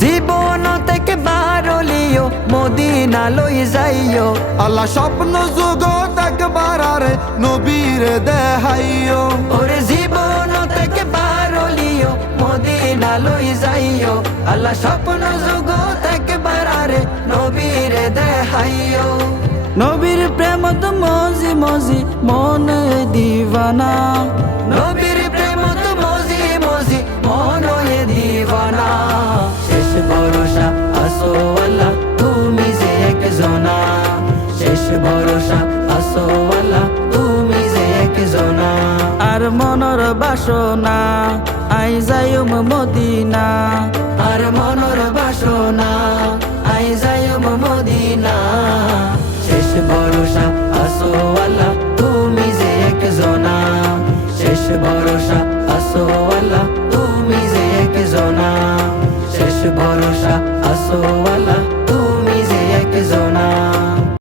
জীবন থেকে বারলিও মদিনা লই যাইও। আল্লাহ স্বপ্ন জগৎ একবার আরে নবীর দেখাইও। ওরে জীবন থেকে বারলিও মদিনা লই যাইও। আল্লাহ স্বপ্ন জগৎ একবার আরে নবীর দেখাইও। নবীর প্রেম তো মজি মজি মনে দিবানা, নবীর প্রেম তো মজি মজি মনে দিবানা। শেষ ভরসা আসো আল্লাহ তুমি যে একজনা। শেষ ভরসা আসো আল্লাহ তুমি যে একজনা। আর মনর বাসনা আই যাইম মদিনা, আর মনর বাসনা আই যাইম মদিনা। শেষ ভরসা আসো আল্লাহ তুমি যে একজনা। শেষ ভরসা আসো আল্লাহ তুমি যে একজনা। শেষ ভরসা আসো আল্লাহ